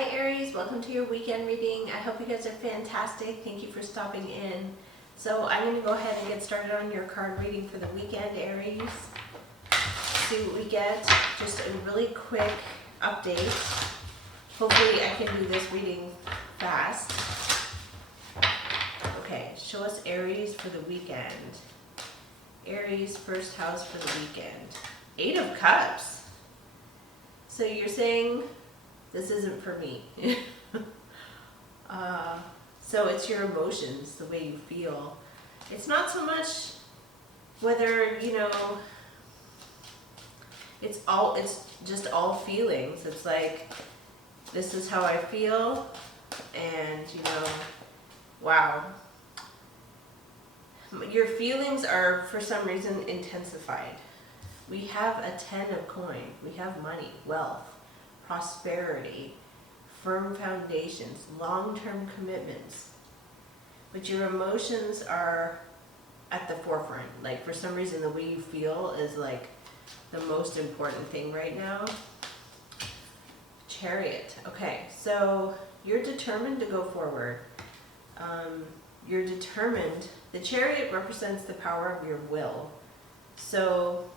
Hi Aries, welcome to your weekend reading. I hope you guys are fantastic. Thank you for stopping in. So I'm going to go ahead and get started on your card reading for the weekend, Aries. See what we get. Just a really quick update. Hopefully I can do this reading fast. Okay, show us Aries for the weekend. Aries, first house for the weekend. 8 of Cups. So you're saying this isn't for me. So it's your emotions, the way you feel. It's not so much whether, it's just all feelings. It's like, this is how I feel, and wow. Your feelings are, for some reason, intensified. We have a 10 of coins. We have money, wealth, prosperity, firm foundations, long-term commitments. But your emotions are at the forefront. Like, for some reason, the way you feel is like the most important thing right now. Chariot. Okay, so you're determined to go forward. You're determined. The Chariot represents the power of your will. So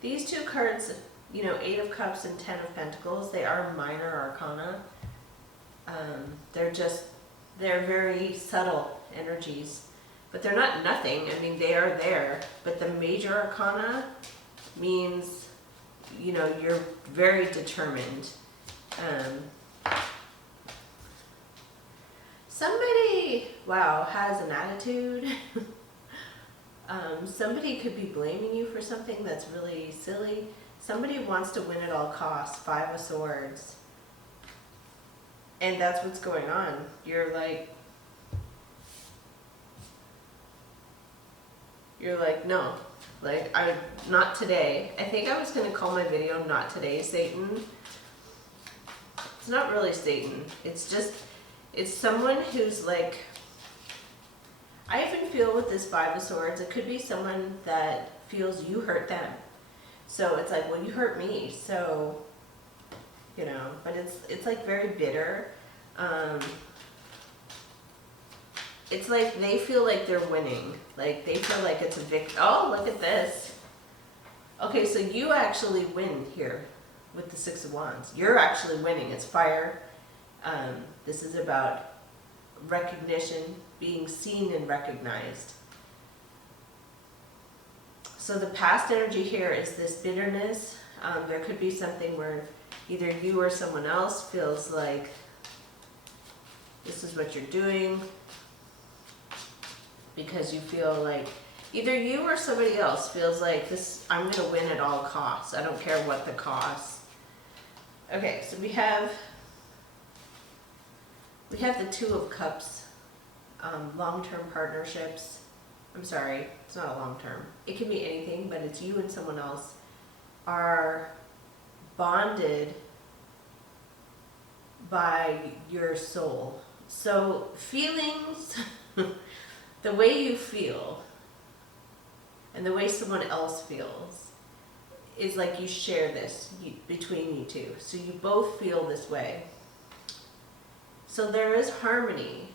these two cards, 8 of Cups and 10 of Pentacles, they are minor arcana. They're very subtle energies, but they're not nothing. I mean, they are there, but the major arcana means, you're very determined. Somebody, wow, has an attitude. Somebody could be blaming you for something that's really silly. Somebody wants to win at all costs. 5 of Swords. And that's what's going on. You're like, no. Like, not today. I think I was going to call my video Not Today, Satan. It's not really Satan. It's someone who's like, I even feel with this 5 of Swords, it could be someone that feels you hurt them. So it's like, well, you hurt me, so, but it's like very bitter. It's like they feel like they're winning. Like they feel like it's a victory. Oh, look at this. Okay, so you actually win here with the 6 of Wands. You're actually winning. It's fire. This is about recognition, being seen and recognized. So the past energy here is this bitterness. There could be something where either you or someone else feels like this is what you're doing because you feel like either you or somebody else feels like this, I'm going to win at all costs. I don't care what the cost. Okay, so we have the 2 of Cups, long-term partnerships. I'm sorry, it's not a long-term. It can be anything, but it's you and someone else are bonded by your soul. So feelings, the way you feel and the way someone else feels is like you share this between you two. So you both feel this way. So there is harmony,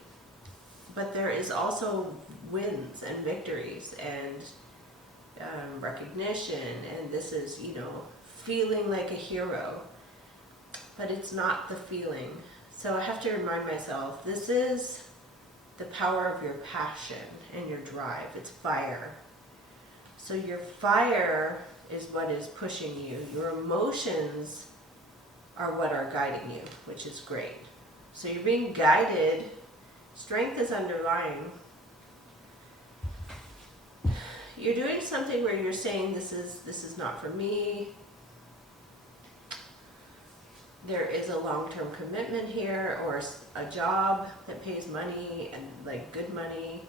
but there is also wins and victories and recognition, and this is, feeling like a hero, but it's not the feeling. So I have to remind myself, this is the power of your passion and your drive. It's fire. So your fire is what is pushing you. Your emotions are what are guiding you, which is great. So you're being guided. Strength is underlying. You're doing something where you're saying this is not for me. There is a long-term commitment here, or a job that pays money and like good money.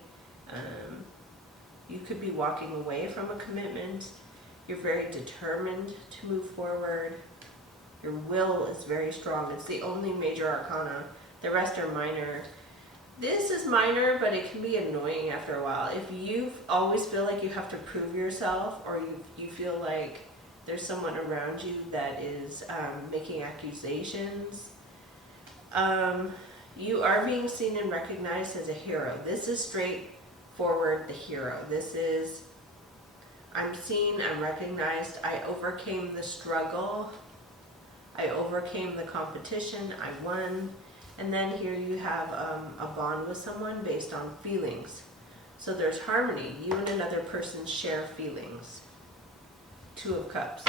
You could be walking away from a commitment. You're very determined to move forward. Your will is very strong. It's the only major arcana. The rest are minor. This is minor, but it can be annoying after a while. If you always feel like you have to prove yourself, or you feel like There's someone around you that is making accusations. You are being seen and recognized as a hero. This is straightforward, the hero. This is, I'm seen, I'm recognized, I overcame the struggle, I overcame the competition, I won. And then here you have a bond with someone based on feelings. So there's harmony. You and another person share feelings. Two of Cups.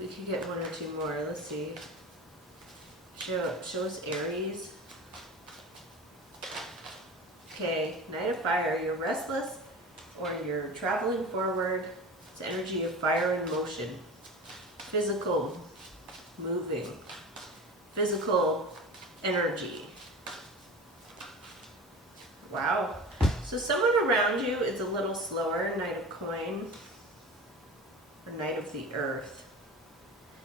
We could get one or two more. Let's see. Show us Aries. Okay, Knight of Fire. You're restless or you're traveling forward. It's energy of fire and motion. Physical moving. Physical energy. Wow. So someone around you is a little slower, Knight of Coin, or Knight of the Earth.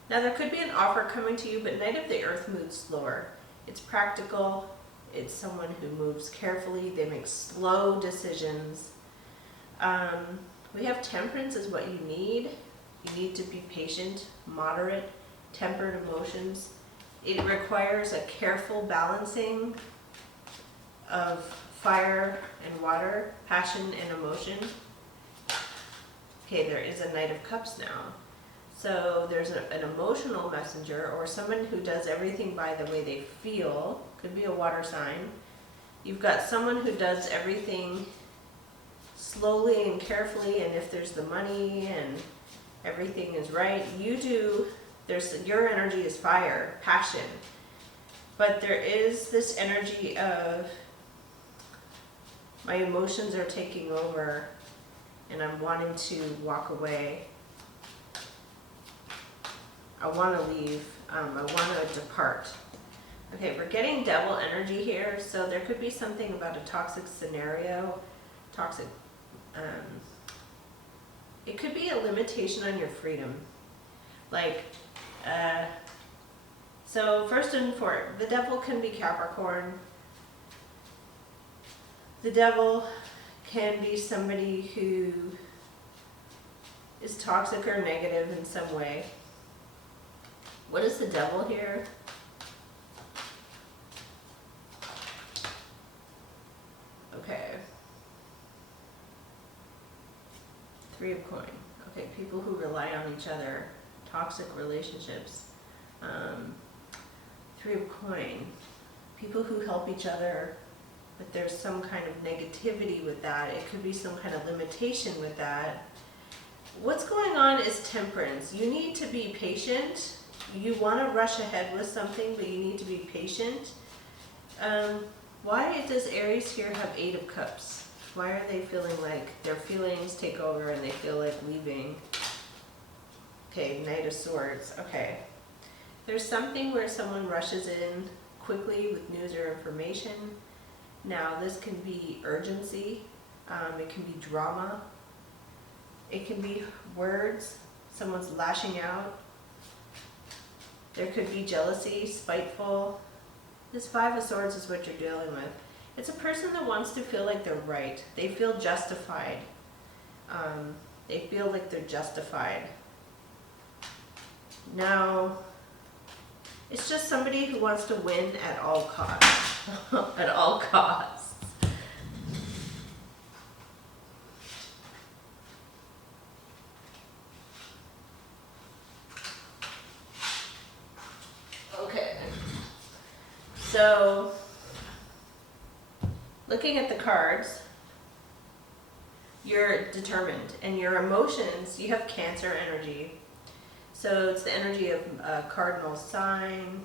Now there could be an offer coming to you, but Knight of the Earth moves slower. It's practical, it's someone who moves carefully, they make slow decisions. We have Temperance is what you need. You need to be patient, moderate, tempered emotions. It requires a careful balancing of fire and water, passion and emotion. Okay, there is a Knight of Cups now. So there's an emotional messenger or someone who does everything by the way they feel. Could be a water sign. You've got someone who does everything slowly and carefully, and if there's the money and everything is right, you do. Your energy is fire, passion. But there is this energy of my emotions are taking over and I'm wanting to walk away. I want to leave. I want to depart. Okay, we're getting Devil energy here, so there could be something about a toxic scenario. Toxic. It could be a limitation on your freedom. Like, so first and foremost, the Devil can be Capricorn. The Devil can be somebody who is toxic or negative in some way. What is the Devil here? Okay. Three of Coin. Okay, people who rely on each other. Toxic relationships. Three of Coin. People who help each other, but there's some kind of negativity with that. It could be some kind of limitation with that. What's going on is Temperance. You need to be patient. You want to rush ahead with something, but you need to be patient. Why does Aries here have Eight of Cups? Why are they feeling like their feelings take over and they feel like leaving? Okay, Knight of Swords. Okay. There's something where someone rushes in quickly with news or information. Now, this can be urgency. It can be drama. It can be words. Someone's lashing out. There could be jealousy, spiteful. This Five of Swords is what you're dealing with. It's a person that wants to feel like they're right. They feel justified. They feel like they're justified. Now, it's just somebody who wants to win at all costs. At all costs. Okay. So, looking at the cards, you're determined, and your emotions, you have Cancer energy. So it's the energy of a cardinal sign,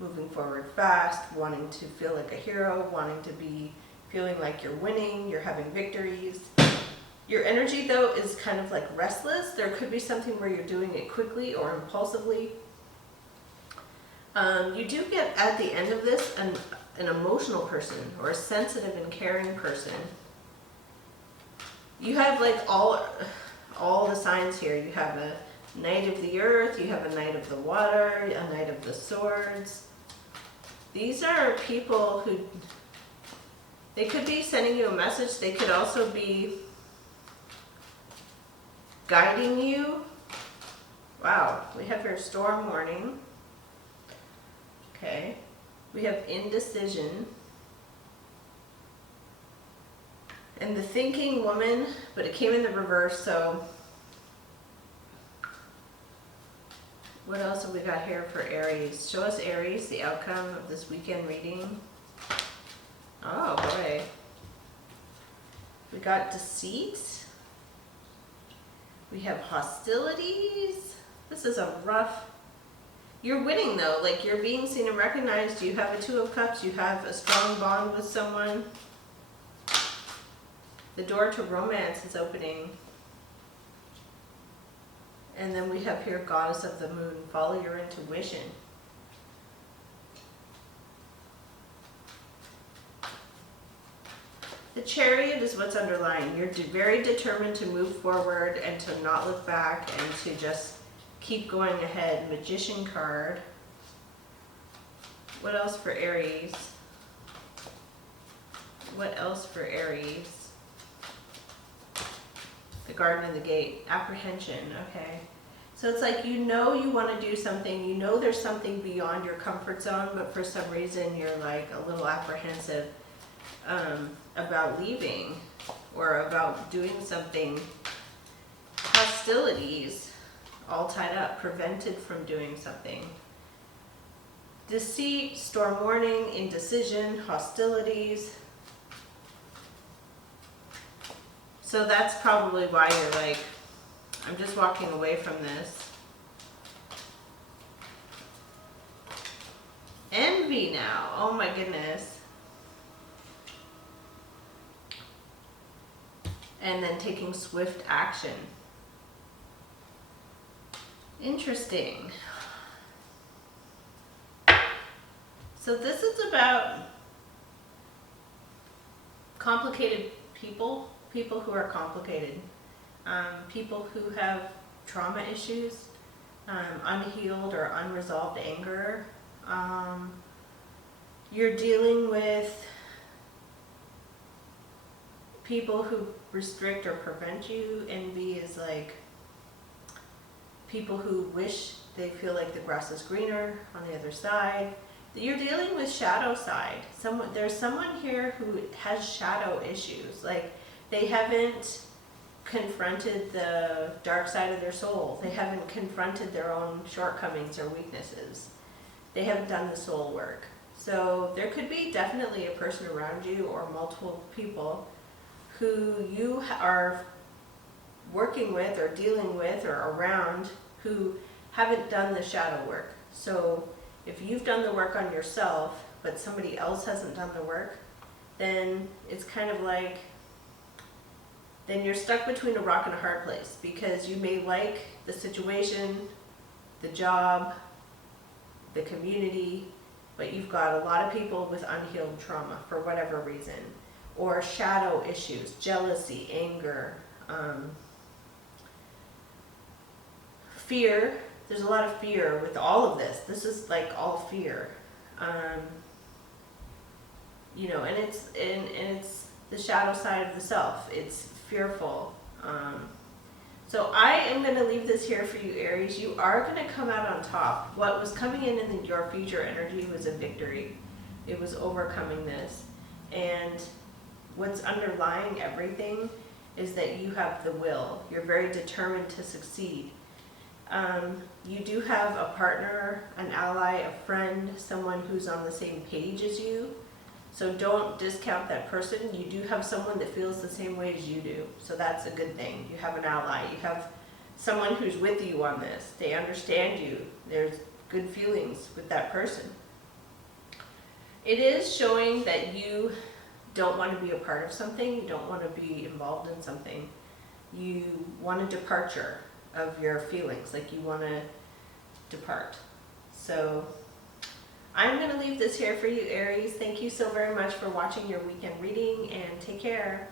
moving forward fast, wanting to feel like a hero, wanting to be feeling like you're winning, you're having victories. Your energy, though, is kind of like restless. There could be something where you're doing it quickly or impulsively. You do get, at the end of this, an emotional person or a sensitive and caring person. You have like all the signs here. You have a Knight of the Earth, you have a Knight of the Water, a Knight of the Swords. These are people who, they could be sending you a message. They could also be guiding you. Wow, we have your storm warning. Okay. We have indecision. And the thinking woman, but it came in the reverse, so what else have we got here for Aries? Show us, Aries, the outcome of this weekend reading. Oh, boy. We got deceit. We have hostilities. This is a rough... You're winning, though. Like, you're being seen and recognized. You have a Two of Cups. You have a strong bond with someone. The door to romance is opening. And then we have here Goddess of the Moon. Follow your intuition. The Chariot is what's underlying. You're very determined to move forward and to not look back and to just keep going ahead. Magician card. What else for Aries? What else for Aries? The Garden and the Gate. Apprehension. Okay. So it's like, you know, you want to do something. You know there's something beyond your comfort zone, but for some reason you're like a little apprehensive about leaving or about doing something. Hostilities. All tied up. Prevented from doing something. Deceit. Storm warning. Indecision. Hostilities. So that's probably why you're like, I'm just walking away from this. Envy now. Oh my goodness. And then taking swift action. Interesting. So this is about complicated people. People who are complicated, people who have trauma issues, unhealed or unresolved anger. You're dealing with people who restrict or prevent you. Envy is like people who wish they feel like the grass is greener on the other side. You're dealing with shadow side. There's someone here who has shadow issues. Like, they haven't confronted the dark side of their soul. They haven't confronted their own shortcomings or weaknesses. They haven't done the soul work. So there could be definitely a person around you or multiple people who you are working with or dealing with or around who haven't done the shadow work. So if you've done the work on yourself, but somebody else hasn't done the work, then it's kind of like, then you're stuck between a rock and a hard place, because you may like the situation, the job, the community, but you've got a lot of people with unhealed trauma for whatever reason, or shadow issues, jealousy, anger, fear. There's a lot of fear with all of this. This is like all fear, you know, and it's the shadow side of the self. It's fearful. So I am going to leave this here for you, Aries. You are going to come out on top. What was coming in your future energy was a victory. It was overcoming this. And what's underlying everything is that you have the will. You're very determined to succeed. You do have a partner, an ally, a friend, someone who's on the same page as you. So don't discount that person. You do have someone that feels the same way as you do. So that's a good thing. You have an ally. You have someone who's with you on this. They understand you. There's good feelings with that person. It is showing that you don't want to be a part of something. You don't want to be involved in something. You want a departure of your feelings. Like, you want to depart. So I'm going to leave this here for you, Aries. Thank you so very much for watching your weekend reading, and take care.